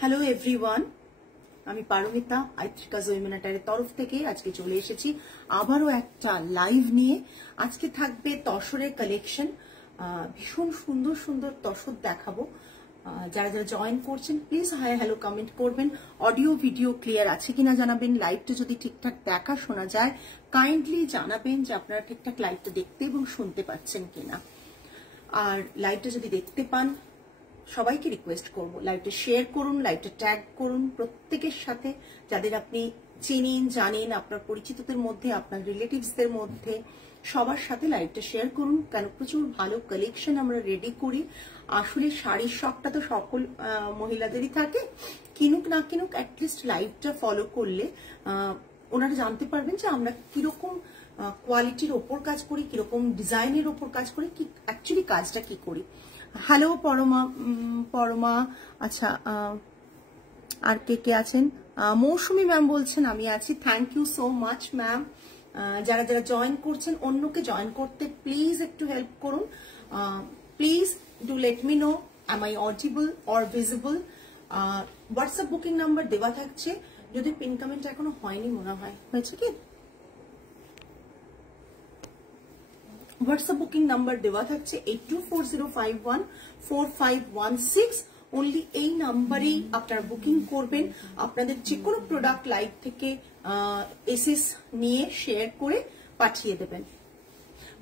Hello everyone, আমি পারমিতা আইত্রিকা জয়মিনাটারের তরফ থেকে আজকে চলে এসেছি আবারও একটা লাইভ নিয়ে। আজকে থাকবে তসরের কালেকশন, ভীষণ সুন্দর সুন্দর তসর দেখাবো। যারা যারা জয়েন করছেন প্লিজ হাই হ্যালো কমেন্ট করবেন। অডিও ভিডিও ক্লিয়ার আছে কিনা জানাবেন। লাইভটা যদি ঠিকঠাক দেখা শোনা যায় কাইন্ডলি জানাবেন যে আপনারা ঠিকঠাক লাইভটা দেখতে এবং শুনতে পাচ্ছেন কিনা। আর লাইভটা যদি দেখতে পান সবাইকে রিকোয়েস্ট করব লাইভটা শেয়ার করুন, লাইভটা ট্যাগ করুন প্রত্যেকের সাথে, যাদের আপনি চেনেন জানেন, আপনার পরিচিতদের মধ্যে, আপনার রিলেটিভসদের মধ্যে সবার সাথে লাইভটা শেয়ার করুন। কেন প্রচুর ভালো কালেকশন আমরা রেডি করি। আসলে শাড়ির শখটা তো সকল মহিলাদেরই থাকে, কিনুক না কিনুক অ্যাটলিস্ট লাইভটা ফলো করলে ওনারা জানতে পারবেন যে আমরা কিরকম কোয়ালিটির ওপর কাজ করি, কিরকম ডিজাইনের ওপর কাজ করি, কি অ্যাকচুয়ালি কাজটা কি করি। হ্যালো পরমা, আচ্ছা আর কে আছেন? মৌসুমী ম্যাম বলছেন আমি আছি। Thank you so much ma'am. যারা যারা জয়েন করছেন অন্যকে জয়েন করতে প্লিজ একটু হেল্প করুন। Please do let me no am I audible or visible. WhatsApp booking number দেওয়া থাকছে, যদি পিন কমেন্ট এখনো হয়নি মনে হয়, হয়েছে কি? হোয়াটসঅ্যাপ বুকিং নাম্বার দেওয়া থাকছে 8240514516। অনলি এই নাম্বারেই আপনারা বুকিং করবেন। আপনাদের যে কোনো প্রোডাক্ট লাইভ থেকে এসএস নিয়ে শেয়ার করে পাঠিয়ে দেবেন।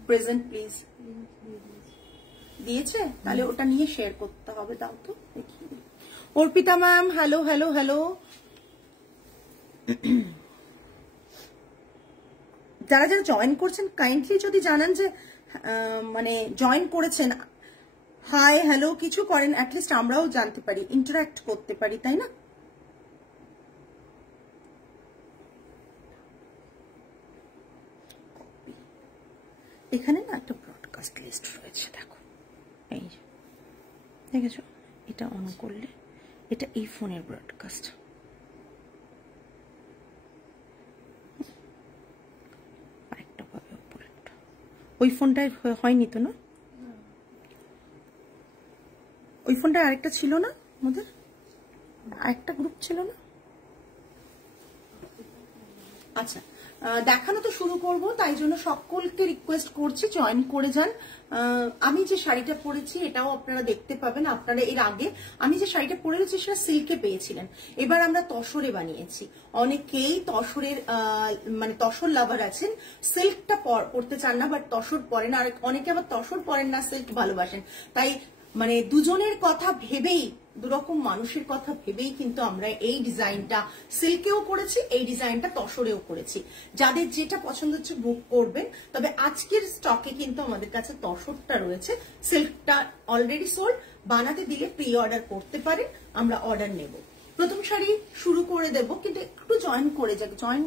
প্রেজেন্ট প্লিজ দিয়েছে, তাহলে ওটা নিয়ে শেয়ার করতে হবে। দাও তো দেখি। Arpita ma'am hello hello hello. যারা যারা জয়েন করছেন কাইন্ডলি যদি জানান যে মানে জয়েন করেছেন, হাই হ্যালো কিছু করেন, অ্যাটলিস্ট আমরাও জানতে পারি, ইন্টারাক্ট করতে পারি, তাই না? এখানে না একটা ব্রডকাস্ট লিস্ট রয়েছে, দেখো এই যে দেখেছো, এটা অন করলে এটা এই ফোনের ব্রডকাস্ট। ওই ফোনটায় হয়নি তো না? ওই ফোনটা আরেকটা ছিল না, আমাদের আরেকটা গ্রুপ ছিল না? আচ্ছা, দেখানো তো শুরু করব, তাই জন্য সকলকে রিকোয়েস্ট করছি জয়েন করে যান। আমি যে শাড়িটা পরেছি এটাও আপনারা দেখতে পাবেন। আপনারা এর আগে আমি যে শাড়িটা পরে রয়েছি সেটা সিল্কে পেয়েছিলেন, এবার আমরা তসরে বানিয়েছি। অনেকেই তসরের মানে তসর লাভার আছেন, সিল্কটা পরতে চান না বাট তসর পরেন, আর অনেকে আবার তসর পরেন না, সিল্ক ভালোবাসেন। তাই মানে দুজনের কথা ভেবেই, দুরকম মানুষের কথা ভেবেই কিন্তু আমরা এই ডিজাইনটা সিল্কেও করেছি, এই ডিজাইনটা তসরেও করেছি। যাদের যেটা পছন্দ হচ্ছে বুক করবেন। তবে আজকের স্টকে কিন্তু আমাদের কাছে তসরটা রয়েছে, সিল্কটা অলরেডি সোল্ড। বানাতে দিলে প্রি অর্ডার করতে পারেন, আমরা অর্ডার নেব। প্রথম শাড়ি শুরু করে দেব, কিন্তু একটু জয়েন করে যাক। জয়েন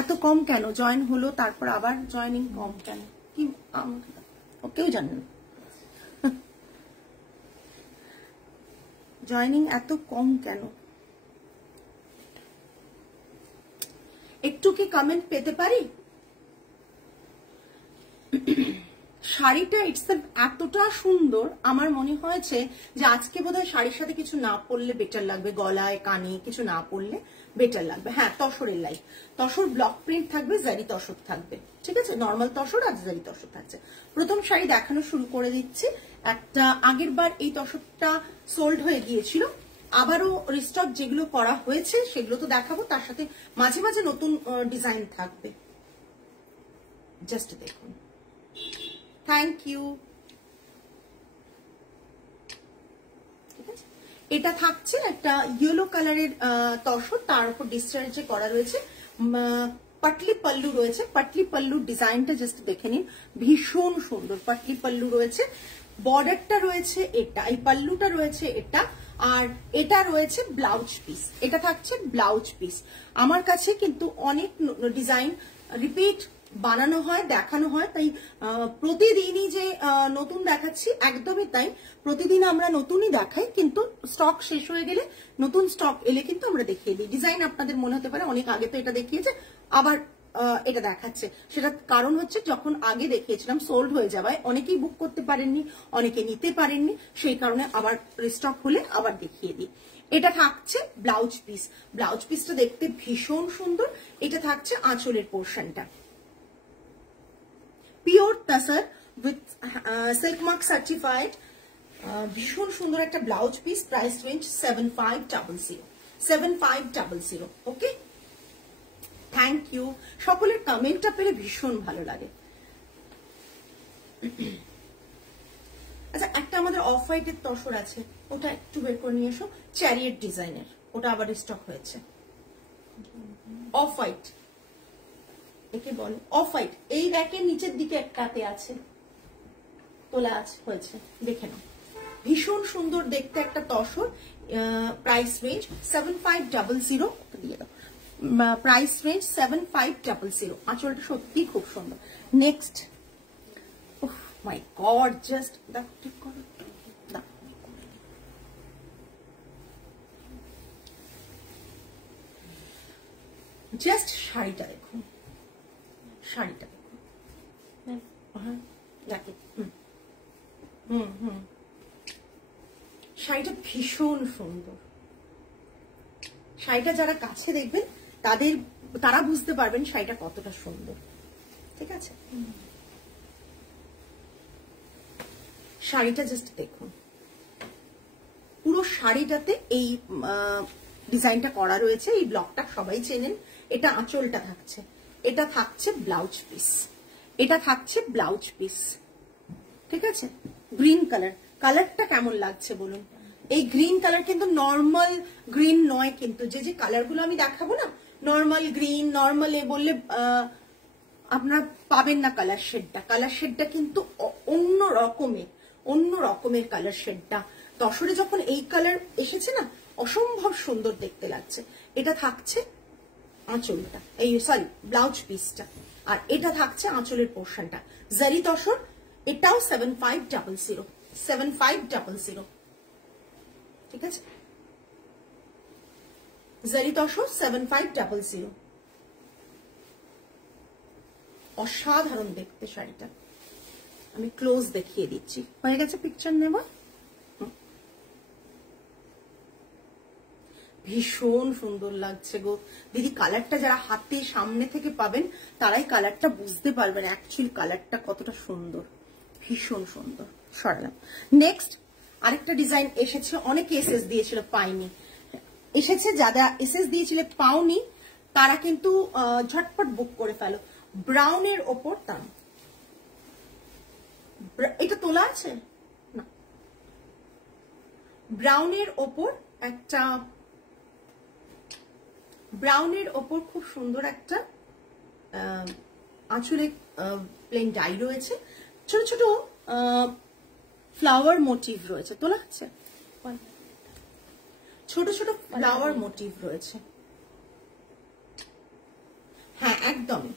এত কম কেন? জয়েন হলো তারপর আবার জয়েনিং কম কেন কি কেউ জানেন না। জয়েনিং এত কম কেন? একটু কি কমেন্ট পেতে পারি? শাড়িটা ইটসেলফ এতটা সুন্দর, আমার মনে হয়েছে যে আজকে বোধহয় শাড়ির সাথে কিছু না পরলে বেটার লাগবে, গলায় কানে কিছু না পরলে বেটার লাগবে। হ্যাঁ, তসরের লাইফ, তসর ব্লক প্রিন্ট থাকবে, জারি তসর থাকবে, ঠিক আছে? নর্মাল তসর আর জারি তসর থাকছে। প্রথম শাড়ি দেখানো শুরু করে দিচ্ছি। একটা আগের বার এই তসরটা সোল্ড হয়ে গিয়েছিল, আবারও রিস্টক যেগুলো করা হয়েছে সেগুলো তো দেখাবো, তার সাথে মাঝে মাঝে নতুন ডিজাইন থাকবে। জাস্ট দেখুন। Thank you. এটা থাকছে একটা ইয়েলো কালারের তসর, তার উপর ডিসচার্জে করা রয়েছে, পাটলি পাল্লু রয়েছে। পাটলি পাল্লুর ডিজাইনটা জাস্ট দেখে নিন, ভীষণ সুন্দর পাটলি পাল্লু রয়েছে। বর্ডারটা রয়েছে এটা, এই পাল্লুটা রয়েছে এটা, আর এটা রয়েছে ব্লাউজ পিস। এটা থাকছে ব্লাউজ পিস। আমার কাছে কিন্তু অনেক ডিজাইন রিপিট বানানো হয়, দেখানো হয়, তাই প্রতিদিনই যে নতুন দেখাচ্ছি একদমই তাই। প্রতিদিন আমরা নতুনই দেখাই, কিন্তু স্টক শেষ হয়ে গেলে নতুন স্টক এলে কিন্তু আমরা দেখিয়ে দিই। ডিজাইন আপনাদের মনে হতে পারে অনেক আগে তো এটা দেখিয়েছে, আবার এটা দেখাচ্ছে, সেটা কারণ হচ্ছে যখন আগে দেখিয়েছিলাম সোল্ড হয়ে যাওয়ায় অনেকেই বুক করতে পারেননি, অনেকে নিতে পারেননি, সেই কারণে আবার রিস্টক হলে আবার দেখিয়ে দিই। এটা থাকছে ব্লাউজ পিস, ব্লাউজ পিসটা দেখতে ভীষণ সুন্দর। এটা থাকছে আঁচলের পোর্শনটা, pure tussar with silk mark certified, ভীষণ সুন্দর একটা blouse piece. Price range 7500, 7500। Okay, thank you. সকলের কমেন্টটা পেলে ভীষণ ভালো লাগে। আচ্ছা, একটা আমাদের অফ হোয়াইটের তসর আছে, ওটা একটু বের করে নিয়ে এসো, চ্যারিয়েট ডিজাইনের, ওটা আবার স্টক হয়েছে। অফ হোয়াইট একে বলে, অফ হোয়াইট। এই র্যাকের নিচের দিকে একটাতে আছে, তোলা আছে, হয়েছে, দেখে নাও। ভীষণ সুন্দর দেখতে একটা তসর। প্রাইস রেঞ্জ 7500 দিয়ে দাও। Price range 7500। আঁচলটা সত্যি খুব সুন্দর। নেক্সট, ওহ মাই গড, জাস্ট ঠিক করো, জাস্ট শাড়িটা দেখুন, শাড়িটা দেখুন। হ্যাঁ, দেখো, শাড়িটা ভীষণ সুন্দর। শাড়িটা যারা কাছে দেখবেন তারা বুঝতে পারবেন শাড়িটা কতটা সুন্দর। ঠিক আছে, শাড়িটা জাস্ট দেখুন, পুরো শাড়িটাতে এই ডিজাইনটা করা রয়েছে। এই ব্লকটা সবাই চেনেন। এটা আঁচলটা থাকছে, এটা থাকছে ব্লাউজ পিস, এটা থাকছে ব্লাউজ পিস। ঠিক আছে, গ্রিন কালার, কালারটা কেমন লাগছে বলুন? এই গ্রিন কালার কিন্তু নর্মাল গ্রিন নয়, কিন্তু যে যে কালার গুলো আমি দেখাবো না, নর্মাল গ্রিন, নর্মাল এ বললে আপনারা পাবেন না কালার শেডটা। কালার শেডটা কিন্তু অন্য রকমের কালার শেডটা। তসরে যখন এই কালার এসেছে না, অসম্ভব সুন্দর দেখতে লাগছে। এটা থাকছে আঁচলটা, এই সরি ব্লাউজ পিসটা, আর এটা থাকছে আঁচলের পোর্শনটা। জারি তসর, এটাও 7500, 7500। ঠিক আছে, জারি তসর 7500। অসাধারণ দেখতে শাড়িটা, আমি ক্লোজ দেখিয়ে দিচ্ছি। হয়ে গেছে পিকচার নেওয়া? ভীষণ সুন্দর লাগছে গো দিদি। কালারটা যারা হাতে সামনে থেকে পাবেন তারাই কালারটা বুঝতে পারবেন অ্যাকচুয়ালি কালারটা কতটা সুন্দর, ভীষণ সুন্দর। সরালাম। নেক্সট আরেকটা ডিজাইন এসেছে, অনেকে এসএস দিয়েছিল পাইনি, এসেছে। যারা এসএস দিয়েছিল পাওনি তারা কিন্তু ঝটপট বুক করে ফেলো। ব্রাউনের ওপর দাম, এটা তোলা আছে না, ব্রাউনের ওপর একটা, ব্রাউনের ওপর খুব সুন্দর একটা আঁচলে প্লেন ডাই রয়েছে, ছোট ছোট ফ্লাওয়ার মোটিভ রয়েছে, তোলা আছে, ছোট ছোট ফ্লাওয়ার মোটিভ রয়েছে। হ্যাঁ একদমই,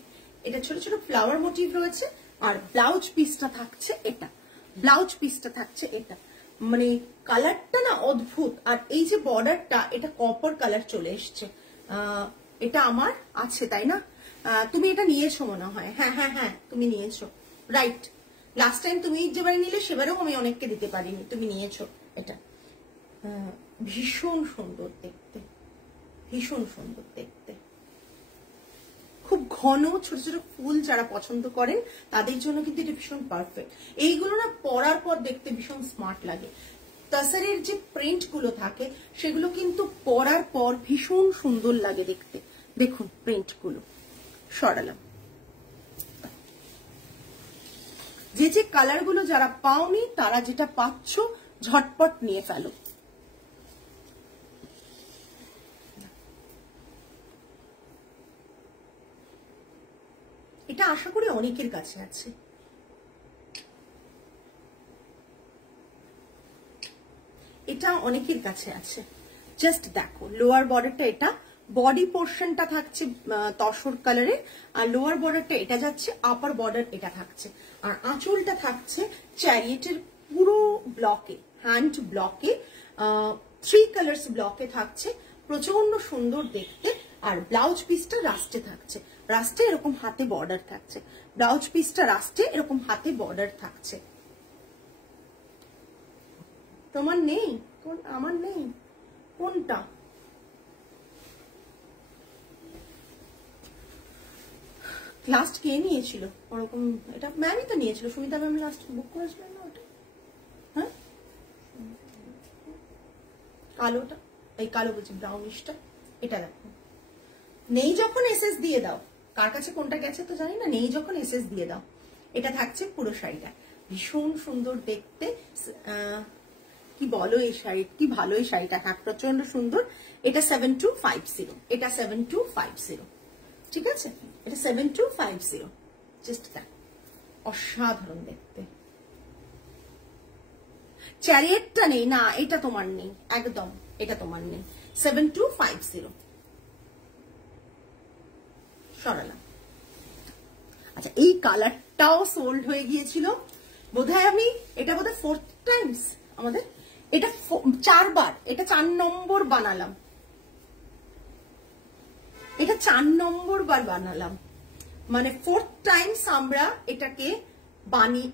এটা ছোট ছোট ফ্লাওয়ার মোটিভ রয়েছে। আর ব্লাউজ পিসটা থাকছে এটা, ব্লাউজ পিসটা থাকছে এটা। মানে কালারটা না অদ্ভুত। আর এই যে বর্ডারটা, এটা কপার কালার চলে এসছে। এটা আমার আছে তাই না? তুমি এটা নিয়েছো মনে হয়। হ্যাঁ হ্যাঁ হ্যাঁ, তুমি নিয়েছো, রাইট। লাস্ট টাইম তুমি যেবারে নিলে সেবারেও আমি অনেককে দিতে পারিনি, তুমি নিয়েছো এটা। ভীষণ সুন্দর দেখতে, ভীষণ সুন্দর দেখতে। খুব ঘন ছোট ছোট ফুল যারা পছন্দ করেন তাদের জন্য কিন্তু এটা ভীষণ পারফেক্ট। এইগুলো না পরার পর দেখতে ভীষণ স্মার্ট লাগে। তাসারের যে প্রিন্ট গুলো থাকে সেগুলো কিন্তু পরার পর ভীষণ সুন্দর লাগে দেখতে। দেখুন প্রিন্ট গুলো, সরালাম। যে যে কালার গুলো যারা পাওনি তারা যেটা পাচ্ছ ঝটপট নিয়ে ফেলো। এটা আশা করি অনেকের কাছে আছে। এটা অনেকের কাছে আছে। জাস্ট দেখো লোয়ার বর্ডারটা, এটা বডি পোর্শনটা থাকছে তসর কালারের, আর লোয়ার বর্ডারটা এটা যাচ্ছে, আপার বর্ডার এটা থাকছে। আর আঁচলটা থাকছে চ্যারিয়েটের পুরো ব্লকে, হ্যান্ড ব্লকে, 3 কালার্স ব্লকে থাকছে, প্রচন্ড সুন্দর দেখতে। আর ব্লাউজ পিসটা রাস্টে থাকছে। রাস্টে এরকম হাতে বর্ডার থাকছে, ব্লাউজ পিসটা রাস্টে এরকম হাতে বর্ডার থাকছে। তোমার নেই? আমার নেই। কোনটা? লাস্ট কে নিয়েছিল ওরকম? এটা ম্যামই তো নিয়েছিল, সুমিতা ম্যাম লাস্ট বুক করেছিলেন না ওটা? হ্যাঁ, কালোটা, এই কালো বলছি ব্রাউনিশটা। এটা দেখো, নেই যখন এসএস দিয়ে দাও। কার কাছে কোনটা গেছে তো জানি না, নেই যখন এসএস দিয়ে দাও। এটা থাকছে পুরো শাড়িটা, ভীষণ সুন্দর দেখতে। কি বলো এই শাড়ি, কি ভালো এই শাড়িটা, হ্যাঁ প্রচন্ড সুন্দর। এটা 7250, এটা 7250, ঠিক আছে, এটা 7250। জাস্ট দেখ, অসাধারণ দেখতে। চ্যারিয়েটটা নেই না, এটা তোমার নেই একদম, এটা তোমার নেই। 7250 সরালাম। আচ্ছা, এই কালারটাও সোল্ড হয়ে গিয়েছিল বোধহয়, আমি এটা বোধহয় 4th টাইমস আমাদের, এটা 4 বার, এটা 4 নম্বর বানালাম, এটা 4 নম্বর বার বানালাম, মানে 4th টাইমস আমরা এটাকে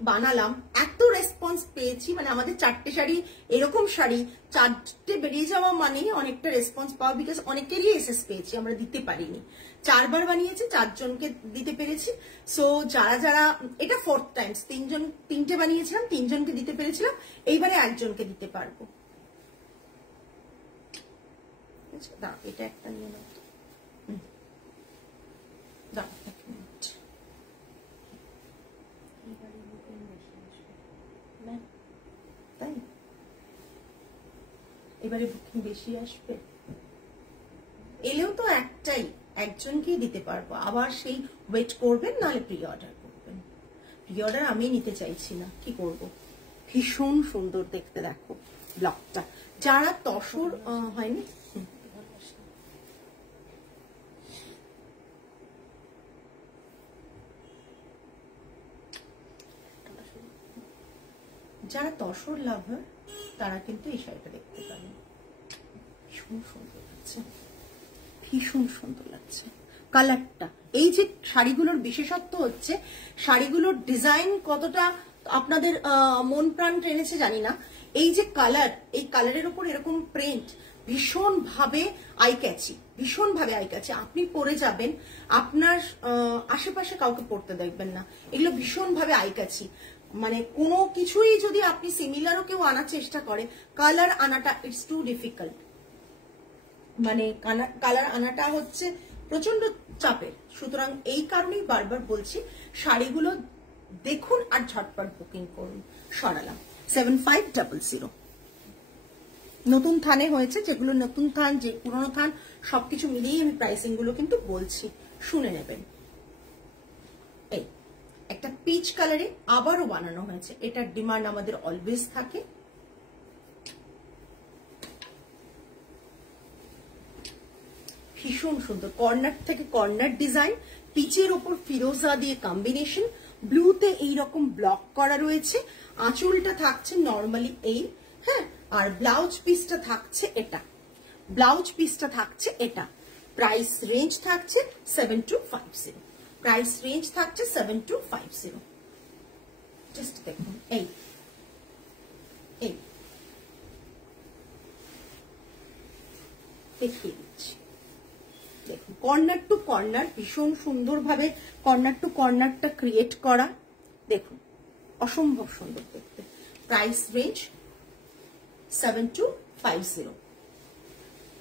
বানালাম। এত রেসপন্স পেয়েছি, মানে আমাদের 4টে শাড়ি, এরকম শাড়ি 4টে বেরিয়ে যাওয়া মানে অনেকটা রেসপন্স পাওয়া, বিকজ অনেকেরই এসএস পেয়েছি, আমরা দিতে পারিনি। 4 বার বানিয়েছি, 4 জনকে দিতে পেরেছি। সো যারা যারা, এটা 4th টাইমস, 3টে বানিয়েছিলাম, 3 জনকে দিতে পেরেছিলাম, এইবারে 1 জনকে দিতে পারবো। এটা একটা নিয়ে নাও, এক মিনিট। তাই এবারে বুকিং বেশি আসবে, এলেও তো একটাই, একজনকেই দিতে পারবো, আবার সেই ওয়েট করবেন, নাহলে প্রি অর্ডার করবেন। প্রি অর্ডার আমি নিতে চাইছি না, কি করব। ভীষণ সুন্দর দেখতে, দেখো ব্লকটা। যারা তসর হয়নি, যারা তসর লাভার তারা কিন্তু এই শাড়িটা দেখতে পারেন, ভীষণ সুন্দর লাগছে, ভীষণ সুন্দর লাগছে কালারটা। এই যে শাড়িগুলোর বিশেষত্ব হচ্ছে, শাড়িগুলোর ডিজাইন কতটা আপনাদের মন প্রাণ টেনেছে জানি না। এই যে কালার, এই কালারের উপর এরকম প্রিন্ট ভীষণ ভাবে আই ক্যাচি, ভীষণ ভাবে আই ক্যাচি। আপনি পরে যাবেন, আপনার আশেপাশে কাউকে পরতে দেখবেন না, এগুলো ভীষণ ভাবে আই ক্যাচি। মানে কোনো কিছুই যদি আপনি সিমিলারও কেউ আনার চেষ্টা করে, কালার আনাটা ইটস টু ডিফিকাল্ট, মানে কালার আনাটা হচ্ছে প্রচন্ড চাপের। সুতরাং এই কারণেই বারবার বলছি, শাড়িগুলো দেখুন আর ঝটপট বুকিং করুন। সরালাম। 7500 নতুন থানে হয়েছে, যেগুলো নতুন থান, যে পুরনো থান, সবকিছু মিলিয়ে আমি প্রাইসিং গুলো কিন্তু বলছি, শুনে নেবেন। এই একটা পিচ কালারে আবারও বানানো হয়েছে, এটার ডিমান্ড আমাদের অলওয়েজ থাকে। ভীষণ সুন্দর, কর্নার থেকে কর্নার ডিজাইন, পিচের ওপর ফিরোজা দিয়ে কম্বিনেশন, ব্লুতে এইরকম ব্লক করা রয়েছে। আঁচলটা থাকছে নর্মালি এই, হ্যাঁ, আর ব্লাউজ পিসটা থাকছে এটা, ব্লাউজ পিসটা থাকছে এটা। প্রাইস রেঞ্জ থাকছে 7250, প্রাইস রেঞ্জ থাকছে 7250। জাস্ট দেখুন, এই এই দেখিয়ে দিচ্ছি, দেখুন কর্নার টু কর্নার, ভীষণ সুন্দরভাবে কর্নার টু কর্নারটা ক্রিয়েট করা, দেখুন অসম্ভব সুন্দর দেখতে। Price range 7250।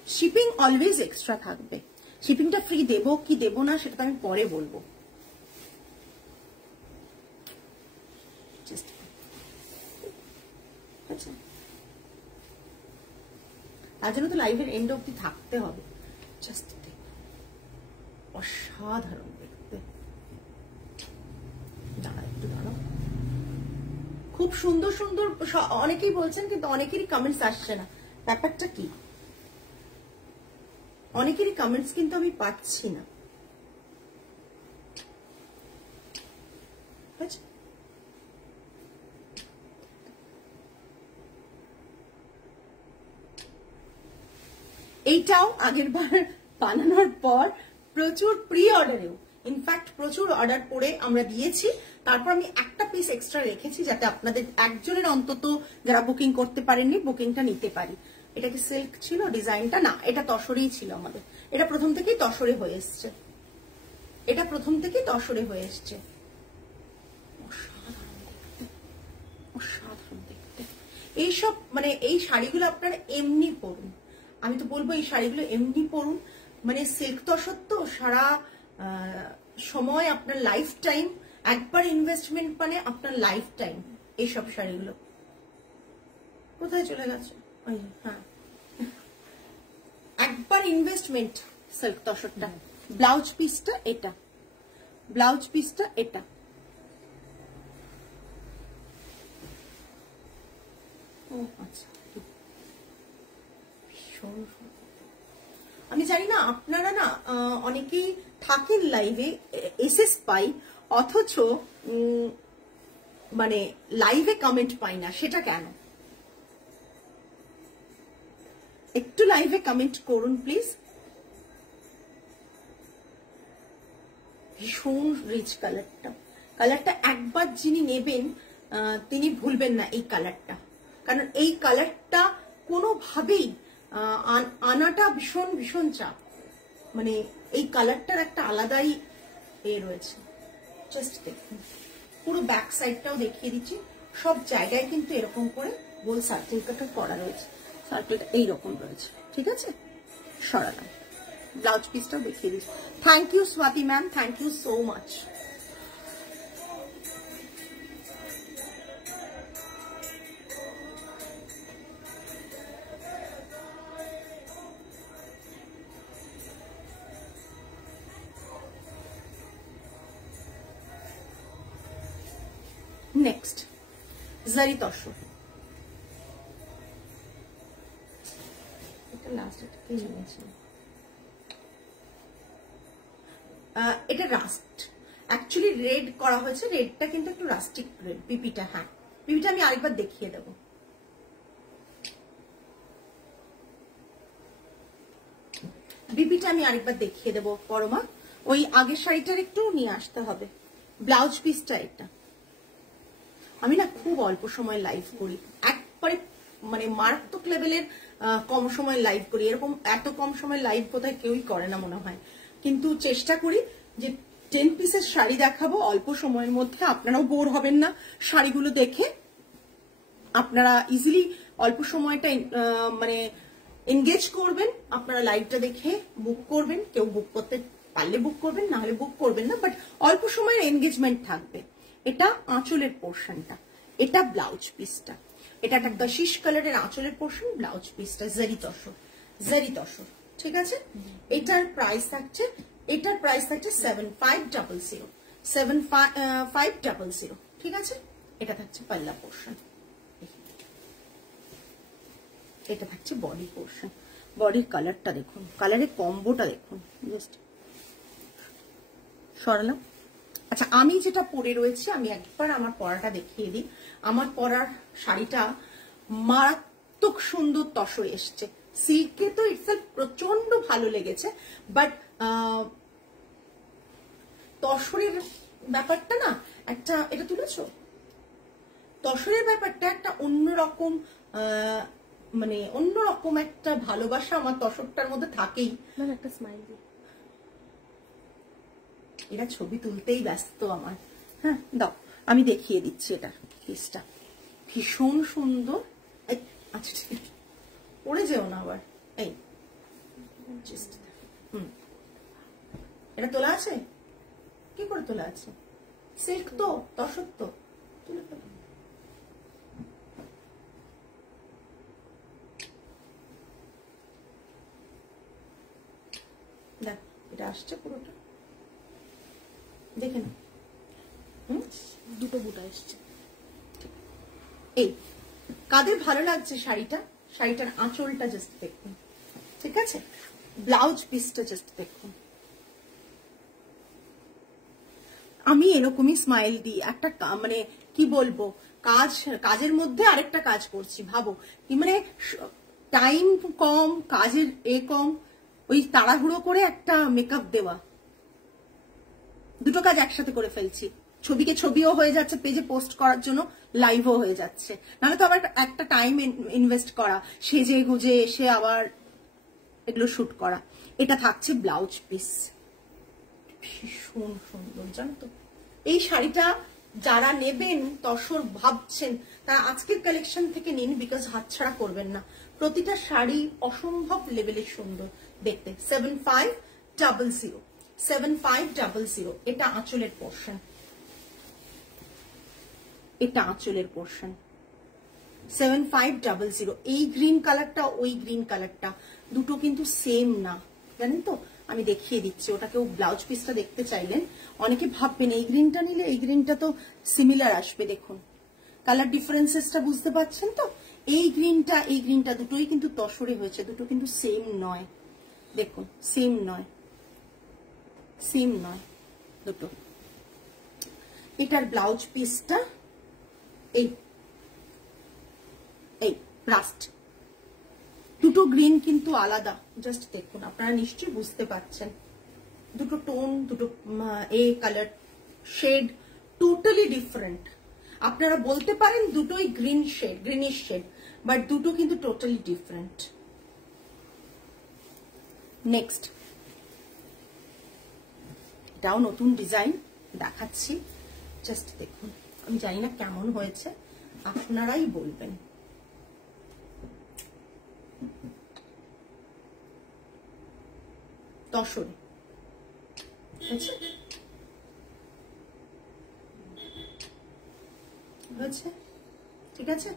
Shipping always extra থাকবে, শিপিংটা ফ্রি দেব কি দেব না সেটা আমি পরে বলবো। আচ্ছা, তার জন্য তো লাইভের এন্ড অব্দি থাকতে হবে। জাস্ট অসাধারণ দেখতে, দাঁড়া একটু দাঁড়াও। খুব সুন্দর সুন্দর অনেকেই বলছেন, কিন্তু অনেকেরই কমেন্টস আসছে না, ব্যাপারটা কি? অনেকেরই কমেন্টস কিন্তু আমি পাচ্ছি না। এইটাও আগের বার বানানোর পর প্রচুর প্রি অর্ডারেও ইনফ্যাক্ট প্রচুর অর্ডার করে আমরা দিয়েছি, তারপর আমি একটা পিস এক্সট্রা রেখেছি যাতে আপনাদের একজনের অন্তত যারা বুকিং করতে পারেননি বুকিংটা নিতে পারি। এটা কি সিল্ক ছিল ডিজাইনটা? না, এটা তসরেই ছিল আমাদের। এটা প্রথম থেকেই তসরে হয়ে এসছে, এটা প্রথম থেকেই তসরে হয়ে এসছে। অসাধারণ দেখতে। এইসব মানে এই শাড়িগুলো আপনারা এমনি পরুন, আমি তো বলবো এই শাড়িগুলো এমনি পরুন। মানে সিল্ক তসর তো সারা সময় আপনার লাইফ টাইম, একবার ইনভেস্টমেন্ট মানে আপনার লাইফ টাইম। এইসব শাড়িগুলো কোথায় চলে গেছে? হ্যাঁ, একবার ইনভেস্টমেন্ট সিল্ক তসরটা। ব্লাউজ পিসটা এটা, ব্লাউজ পিসটা এটা। ও আচ্ছা, আমি জানি না আপনারা না অনেকেই থাকেন লাইভে, এসএস পাই, অথচ মানে লাইভে কমেন্ট পাই না, সেটা কেন? একটু লাইভে কমেন্ট করুন প্লিজ। ভীষণ রিচ কালারটা, কালারটা একবার যিনি নেবেন তিনি ভুলবেন না এই কালারটা, কারণ এই কালারটা কোনোভাবেই আনাটা ভীষণ ভীষণ চাপ। মানে এই কালারটার একটা আলাদাই রয়েছে। জাস্ট দেখুন, পুরো ব্যাক সাইডটাও দেখিয়ে দিচ্ছি, সব জায়গায় কিন্তু এরকম করে গোল সার্কেল কাটা করা রয়েছে, সার্কেলটা এইরকম রয়েছে, ঠিক আছে? সরালাম, ব্লাউজ পিসটাও দেখিয়ে দিচ্ছি। Thank you Swati ma'am, thank you so much. Next zari tussar, এটা লাস্ট এটা রাস্ট, অ্যাকচুয়ালি রেড করা হয়েছে, রেডটা কিন্তু একটু রাস্টিক রেড। পিপিটা, হ্যাঁ পিপিটা আমি আরেকবার দেখিয়ে দেব। বিপিটা আমি আরেকবার দেখিয়ে দেবো পরমা, ওই আগের শাড়িটার একটু নিয়ে আসতে হবে। ব্লাউজ পিসটা এটা। আমি না খুব অল্প সময় লাইভ করি, একবারে মানে মারাত্মক লেভেলের কম সময় লাইভ করি, এরকম এত কম সময় লাইভ কোথায় কেউই করে না মনে হয়, কিন্তু চেষ্টা করি যে 10 পিসের শাড়ি দেখাবো অল্প সময়ের মধ্যে, আপনারাও বোর হবেন না শাড়িগুলো দেখে, আপনারা ইজিলি অল্প সময়টা মানে এনগেজ করবেন, আপনারা লাইভটা দেখে বুক করবেন, কেউ বুক করতে পারলে বুক করবেন, না হলে বুক করবেন না, বাট অল্প সময়ের এনগেজমেন্ট থাকবে। এটা আঁচলের পোর্শনটা, এটা ব্লাউজ পিসটা, এটা একটা কশিশ কালারের আঁচলের পোর্শন, ব্লাউজ পিসটা জারি তসর, জারি তসর, ঠিক আছে? এটার প্রাইস থাকছে, এটার প্রাইস থাকছে 7500, 7500, ঠিক আছে? এটা থাকছে পাল্লা পোর্শন, এটা থাকছে বডি পোর্শন। বডির কালারটা দেখুন, কালারের কম্বোটা দেখুন, জাস্ট সরালাম। আচ্ছা, আমি যেটা পরে রয়েছি আমি একবার আমার পরাটা দেখিয়ে দিই। আমার পরার শাড়িটা মারাত্মক সুন্দর তসর এসছে, সিল্কে তো ইটসেলফ প্রচন্ড ভালো লেগেছে, বাট তসরের ব্যাপারটা না একটা, এটা তুলেছো, তসরের ব্যাপারটা একটা অন্যরকম, মানে অন্যরকম একটা ভালোবাসা আমার তসরটার মধ্যে থাকেই। একটা স্মাইল, এরা ছবি তুলতেই ব্যস্ত আমার। হ্যাঁ দাও, আমি দেখিয়ে দিচ্ছি এটার পিসটা, ভীষণ সুন্দর। আচ্ছা ঠিক আছে, পড়ে যেও না আবার। এই এটা তোলা আছে, কি করে তোলা আছে? সিল্ক তো, তসর তো, তুলে ফেলো। দেখ এটা আসছে পুরোটা, দেখে না, দুটো বুটা এসছে। এই কাদের ভালো লাগছে শাড়িটা, শাড়িটার আঁচলটা জাস্ট দেখুন, ঠিক আছে? ব্লাউজ পিসটা জাস্ট দেখুন। আমি এরকমই স্মাইল দিই, একটা মানে কি বলবো, কাজের মধ্যে আরেকটা কাজ করছি, ভাবো কি, মানে টাইম কম, কাজের কম, ওই তাড়াহুড়ো করে একটা মেকআপ দেওয়া, দুটো কাজ একসাথে করে ফেলছি, ছবিকে ছবিও হয়ে যাচ্ছে, পেজে পোস্ট করার জন্য লাইভও হয়ে যাচ্ছে, নাহলে তো আবার একটা টাইম ইনভেস্ট করা, সেজে গুজে এসে আবার এগুলো শুট করা। এটা থাকছে ব্লাউজ পিস, ভীষণ সুন্দর জানো তো। এই শাড়িটা যারা নেবেন তসর ভাবছেন তারা আজকের কালেকশন থেকে নিন, বিকজ হাতছাড়া করবেন না। প্রতিটা শাড়ি অসম্ভব লেভেলের সুন্দর দেখতে। 7500, 7500। এটা আঁচলের পোর্শন, এটা আঁচলের পোর্শন 7500। এই গ্রিন কালারটা ওই গ্রিন কালারটা দুটো কিন্তু সেম না, জানেন তো। আমি দেখিয়ে দিচ্ছি, ওটা কেউ ব্লাউজ পিসটা দেখতে চাইলেন, অনেকে ভাববেন এই গ্রিনটা নিলে এই গ্রিনটা তো সিমিলার আসবে। দেখুন কালার ডিফারেন্সেসটা বুঝতে পারছেন তো। এই গ্রিনটা দুটোই কিন্তু তসরে হয়েছে, দুটো কিন্তু সেম নয়। দেখুন সেম নয়, সেম নয় দুটো। এটার ব্লাউজ পিসটা এই রাস্ট, দুটো গ্রিন কিন্তু আলাদা, জাস্ট দেখুন, আপনারা নিশ্চয়ই বুঝতে পারছেন। দুটো টোন, দুটো কালার শেড টোটালি ডিফারেন্ট। আপনারা বলতে পারেন দুটোই green shade, greenish shade, but দুটো কিন্তু টোটালি ডিফারেন্ট। নেক্সট, এটাও নতুন ডিজাইন দেখাচ্ছি, জাস্ট দেখুন। আমি জানি না কেমন হয়েছে, আপনারাই বলবেন। তসরে হয়েছে, ঠিক আছে।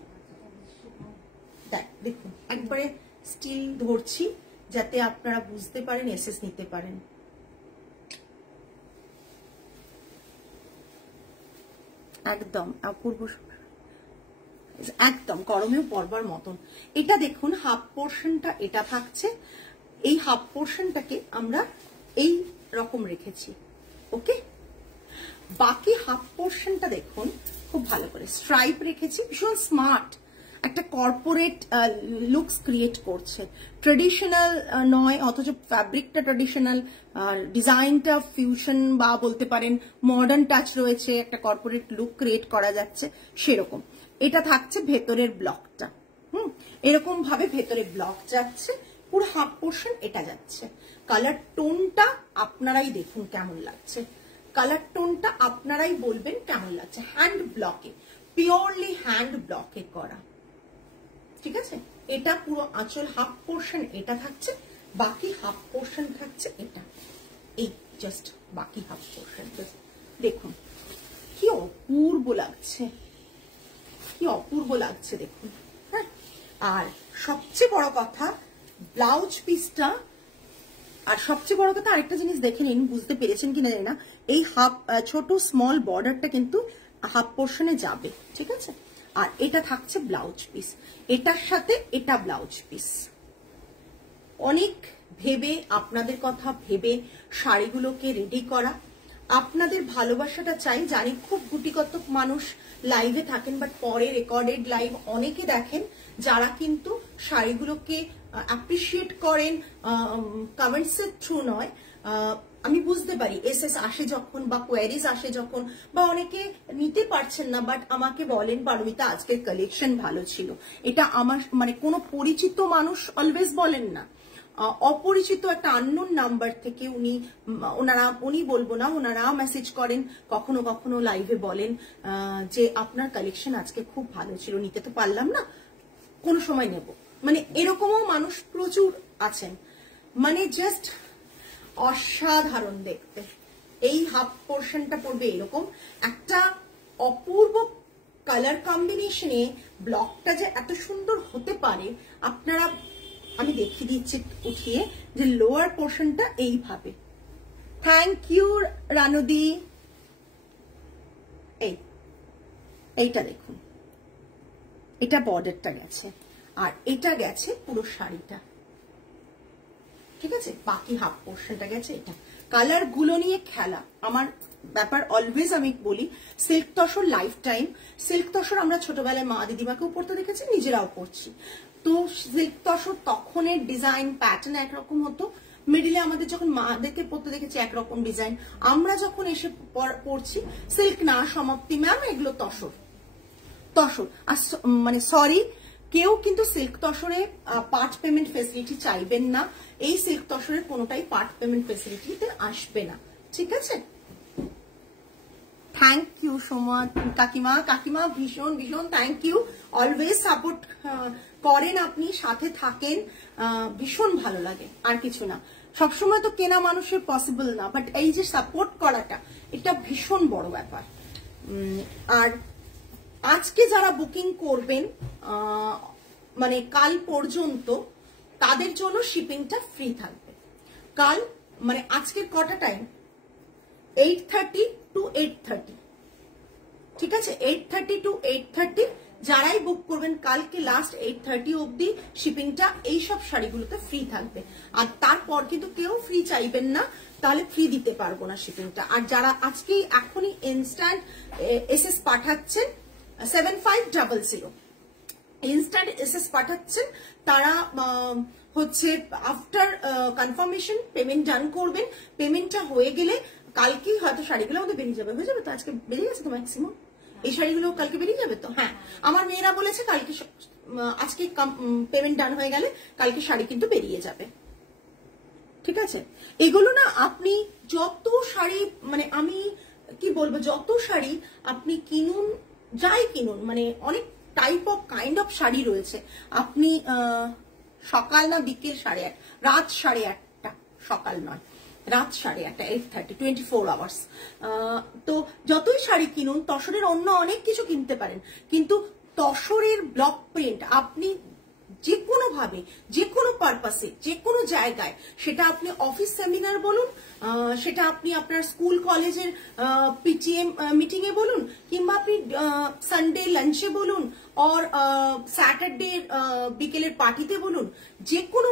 দেখুন একবারে স্টিল ধরছি যাতে আপনারা বুঝতে পারেন, এসএস নিতে পারেন। একদম অপূর্ব, একদম গরমেও পরবার মতন। এটা দেখুন হাফ পোর্শনটা এটা থাকছে, এই হাফ পোর্শনটাকে আমরা এই রকম রেখেছি, ওকে। বাকি হাফ পোর্শনটা দেখুন খুব ভালো করে স্ট্রাইপ রেখেছি, ভীষণ স্মার্ট একটা কর্পোরেট লুকস ক্রিয়েট করছে। ট্রেডিশনাল নয়, অথচ ফ্যাব্রিকটা ট্রেডিশনাল, ডিজাইনটা ফিউশন বা বলতে পারেন মডার্ন টাচ রয়েছে, একটা কর্পোরেট লুক ক্রিয়েট করা যাচ্ছে সেরকম। এটা থাকছে ভেতরের ব্লকটা, এরকম ভাবে ভেতরে ব্লক যাচ্ছে, পুরো হাফ পোর্শন এটা যাচ্ছে। কালার টোনটা আপনারাই দেখুন কেমন লাগছে, কালার টোনটা আপনারাই বলবেন কেমন লাগছে। হ্যান্ড ব্লকে, পিওরলি হ্যান্ড ব্লকে করা, ঠিক আছে। এটা পুরো আঁচল হাফ পোর্শন এটা থাকছে, বাকি হাফ পোর্শন থাকছে এটা, এই জাস্ট বাকি হাফ পোর্শন। দেখুন কি অপূর্ব লাগছে, কি অপূর্ব লাগছে দেখুন। হ্যাঁ, আর সবচেয়ে বড় কথা ব্লাউজ পিসটা, আর সবচেয়ে বড় কথা আরেকটা জিনিস দেখে নিন, বুঝতে পেরেছেন কিনা জানি না, এই হাফ ছোট স্মল বর্ডারটা কিন্তু হাফ পোর্শনে যাবে, ঠিক আছে। আর এটা থাকছে ব্লাউজ পিস, এটার সাথে এটা ব্লাউজ পিস। অনেক ভেবে, আপনাদের কথা ভেবে শাড়িগুলোকে রেডি করা। আপনাদের ভালোবাসাটা চাই, জানি খুব গুটিকত মানুষ লাইভে থাকেন, বাট পরে রেকর্ডেড লাইভ অনেকে দেখেন যারা কিন্তু শাড়িগুলোকে অ্যাপ্রিসিয়েট করেন, কমেন্টসের থ্রু নয়। আমি বুঝতে পারি এসএস আসে যখন, বা কোয়ারিজ আসে যখন, বা অনেকে নিতে পারছেন না, বাট আমাকে বলেন পারমিতা আজকের কালেকশন ভালো ছিল। এটা আমার মানে কোনো পরিচিত মানুষ অলওয়েজ বলেন না, অপরিচিত একটা আননোন নাম্বার থেকে উনি বলবো না, ওনারা মেসেজ করেন, কখনো কখনো লাইভে বলেন যে আপনার কালেকশন আজকে খুব ভালো ছিল, নিতে তো পারলাম না, কোনো সময় নেব। মানে এরকমও মানুষ প্রচুর আছেন, মানে জাস্ট অসাধারণ দেখতে। এই হাফ পোর্শনটা পড়বে এরকম একটা অপূর্ব কালার কম্বিনেশনে, ব্লকটা যে এত সুন্দর হতে পারে আপনারা, আমি দেখিয়ে দিচ্ছি উঠিয়ে, যে লোয়ার পোর্শনটা এইভাবে। থ্যাংক ইউ রানুদি। এইটা দেখুন, এটা বর্ডারটা গেছে, আর এটা গেছে পুরো শাড়িটা, ঠিক আছে। বাকি হাফ পোর্শনটা গেছে এটা। কালার গুলো নিয়ে খেলা আমার ব্যাপার অলওয়েজ আমি বলি। Silk tussar life time, silk tussar আমরা ছোটবেলায় মা দিদিমাকেও পড়তে দেখেছি, নিজেরাও পড়ছি। তো সিল্ক তসর তখনের ডিজাইন প্যাটার্ন একরকম হতো, মিডিলে আমাদের যখন মাদেরকে পড়তে দেখেছি একরকম ডিজাইন, আমরা যখন এসে পড়ছি সিল্ক না সমাপ্তি ম্যাম, এগুলো তসর। আর মানে সরি, কেউ কিন্তু সিল্ক তসরে পার্ট পেমেন্ট ফেসিলিটি চাইবেন না। এই সিল্ক তসরের কোনোটাই পার্ট পেমেন্ট ফেসিলিটিতে আসবে না, ঠিক আছে? থ্যাংক ইউ সো মাচ কাকিমা, ভীষণ ভীষণ থ্যাংক ইউ। অলওয়েজ সাপোর্ট করেন আপনি, সাথে থাকেন, ভীষণ ভালো লাগে। আর কিছু না, সবসময় তো কেনা মানুষের পসিবল না, বাট এই যে সাপোর্ট করাটা, এটা ভীষণ বড় ব্যাপার। আর আজকে যারা বুকিং করবেন মানে কাল পর্যন্ত, তাদের জন্য শিপিংটা ফ্রি থাকবে। কাল মানে আজকের কটা টাইম, 8:30 to 8:30, ঠিক আছে? 8:30 to 8:30 যারাই বুক করবেন কালকে লাস্ট 8:30 অবধি শিপিংটা এইসব শাড়িগুলোতে ফ্রি থাকবে। আর তারপর কিন্তু কেউ ফ্রি চাইবেন না, তাহলে ফ্রি দিতে পারবো না শিপিংটা। আর যারা আজকে এখনই ইনস্ট্যান্ট এসএস পাঠাচ্ছেন 7500 ইনস্ট্যান্ট এসএস পাঠাচ্ছেন, তারা হচ্ছে আফটার কনফার্মেশন পেমেন্ট ডান করবেন। পেমেন্টটা হয়ে গেলে কালকেই হয়তো শাড়িগুলো আমাদের বেরিয়ে যাবে। হয়ে যাবে তো? আজকে বেরিয়ে গেছে তো ম্যাক্সিমাম, এই শাড়িগুলো কালকে বেরিয়ে যাবে তো? হ্যাঁ, আমার মেয়েরা বলেছে কালকে, আজকে পেমেন্ট ডান হয়ে গেলে কালকে শাড়ি কিন্তু বেরিয়ে যাবে, ঠিক আছে? এগুলো না আপনি যত শাড়ি, মানে আমি কি বলবো, যত শাড়ি আপনি কিনুন, যাই কিনুন, মানে অনেক type of kind of sari রয়েছে। আপনি সকাল না বিকেল 8:30, রাত 8:30, সকাল নয়, রাত 8:30, 8:30, 24 আওয়ার্স। তো যতই শাড়ি কিনুন, তসরের অন্য অনেক কিছু কিনতে পারেন, কিন্তু তসরের ব্লক প্রিন্ট আপনি যে কোনো ভাবে, যে কোনো পারপাসে, যে কোনো জায়গায়, সেটা আপনি অফিস সেমিনার বলুন, সেটা আপনি আপনার স্কুল কলেজের পিটিএম মিটিং এ বলুন, কিংবা আপনি সানডে লাঞ্চে বলুন, অর স্যাটারডে বিকেলের পার্টিতে বলুন, যে কোনো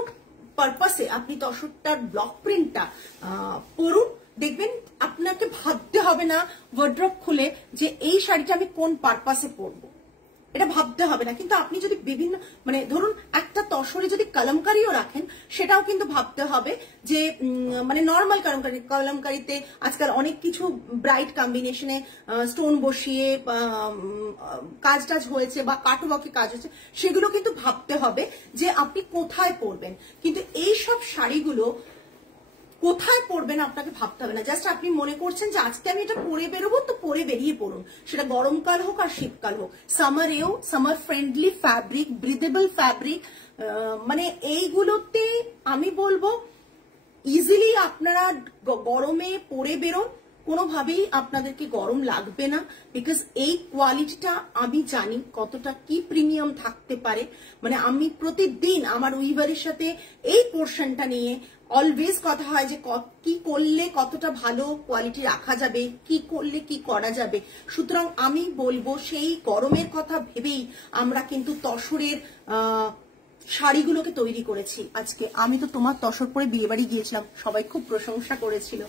পারপাসে আপনি তসরটার ব্লক প্রিন্টটা পড়ুন, দেখবেন আপনাকে ভাবতে হবে না ওয়ার্ড্রপ খুলে যে এই শাড়িটা আমি কোন পারপাসে পরবো, এটা ভাবতে হবে না। কিন্তু আপনি যদি বিভিন্ন, মানে ধরুন একটা তসরে যদি কলমকারিও রাখেন, সেটাও কিন্তু ভাবতে হবে যে মানে নর্মাল কলমকারিতে আজকাল অনেক কিছু ব্রাইট কম্বিনেশনে স্টোন বসিয়ে কাজ টাজ হয়েছে বা কাটওয়ার্কে কাজ হয়েছে, সেগুলো কিন্তু ভাবতে হবে যে আপনি কোথায় পরবেন। কিন্তু এই সব শাড়িগুলো কোথায় পরবেন আপনাকে ভাবতে হবে না। জাস্ট আপনি মনে করছেন যে আজকে আমি এটা পরে বেরোবো, তো পরে বেরিয়ে পড়ুন। সেটা গরমকাল হোক আর শীতকাল হোক, সামারেও summer friendly fabric, breathable fabric, মানে এইগুলোতে আমি বলবো ইজিলি আপনারা গরমে পরে বেরোন, কোনোভাবেই আপনাদেরকে গরম লাগবে না। বিকজ এই কোয়ালিটিটা আমি জানি কতটা কি প্রিমিয়াম থাকতে পারে। মানে আমি প্রতিদিন আমার উইভারের সাথে এই পোর্শনটা নিয়ে অলওয়েজ কথা হয় যে কি করলে কতটা ভালো কোয়ালিটি রাখা যাবে, কি করলে কি করা যাবে। সুতরাং আমি বলবো সেই গরমের কথা ভেবেই আমরা কিন্তু তসরের শাড়িগুলোকে তৈরি করেছি। আজকে আমি তো তোমার তসর পরে বিয়ে বাড়ি গিয়েছিলাম, সবাই খুব প্রশংসা করেছিল।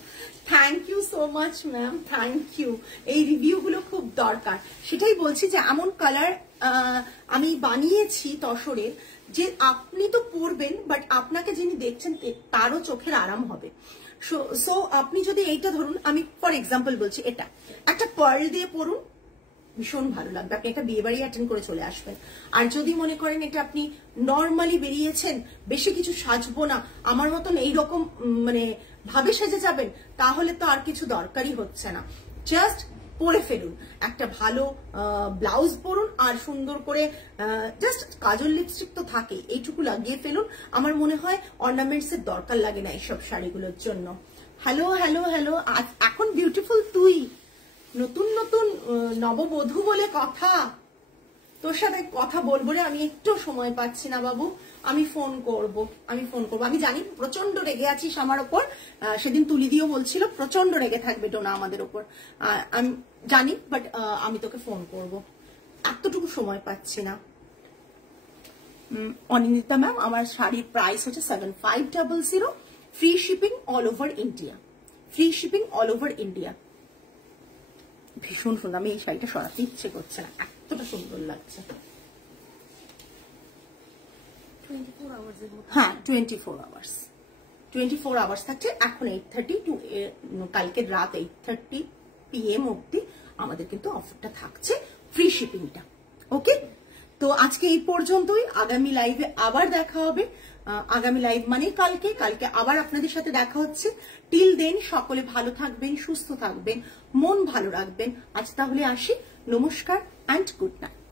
Thank you so much ma'am, thank you. এই রিভিউগুলো খুব দরকার। সেটাই বলছি যে এমন কালার আমি বানিয়েছি তসরের যে আপনি তো পরবেন, বাট আপনাকে যিনি দেখছেন তারও চোখের আরাম হবে। সো আপনি যদি এইটা ধরুন, আমি ফর এক্সাম্পল বলছি, এটা একটা পার্ল দিয়ে পরুন, ভীষণ ভালো লাগবে। আপনি একটা বিয়ে বাড়ি অ্যাটেন্ড করে চলে আসবেন। আর যদি মনে করেন এটা আপনি নর্মালি বেরিয়েছেন, বেশি কিছু সাজবো না, আমার মতন এইরকম মানে ভাবে সেজে যাবেন, তাহলে তো আর কিছু দরকারই হচ্ছে না। জাস্ট পরে ফেলুন, একটা ভালো ব্লাউজ পরুন, আর সুন্দর করে জাস্ট কাজল লিপস্টিক তো থাকে, এইটুকু লাগিয়ে ফেলুন। আমার মনে হয় অর্নামেন্টস এর দরকার লাগে না এইসব শাড়িগুলোর জন্য। হ্যালো হ্যালো হ্যালো, এখন বিউটিফুল তুই, নতুন নতুন নববধূ বলে কথা, তোর সাথে কথা বলবো রে, আমি একটু সময় পাচ্ছি না বাবু, আমি ফোন করব। আমি জানি প্রচন্ড রেগে আছিস আমার ওপর, সেদিন তুলি দিয়েও বলছিল প্রচন্ড রেগে থাকবে ডোনা আমাদের ওপর, আমি জানি, বাট আমি তোকে ফোন করব, এতটুকু সময় পাচ্ছি না। অনিন্দিতা ম্যাম, আমার শাড়ির প্রাইস হচ্ছে 7500, free shipping all over India, free shipping all over India. ভীষণ সুন্দর, আমি এই শাড়িটা সরাতে ইচ্ছে করছে না, এতটা সুন্দর লাগছে। 24 আওয়ার্স। হ্যাঁ 24 আওয়ার্স, 24 আওয়ার্স থাকছে। এখন 8:30 টু কালকের রাত 8:30 PM অবধি আমাদের কিন্তু অফারটা থাকছে, ফ্রি শিপিংটা। ওকে, তো আজকে এই পর্যন্তই। আগামী লাইভে আবার দেখা হবে। আগামী লাইভ মানে কালকে আবার আপনাদের সাথে দেখা হচ্ছে। টিল দেন সকলে ভালো থাকবেন, সুস্থ থাকবেন, মন ভালো রাখবেন। আজ তাহলে আসি, নমস্কার অ্যান্ড গুড নাইট।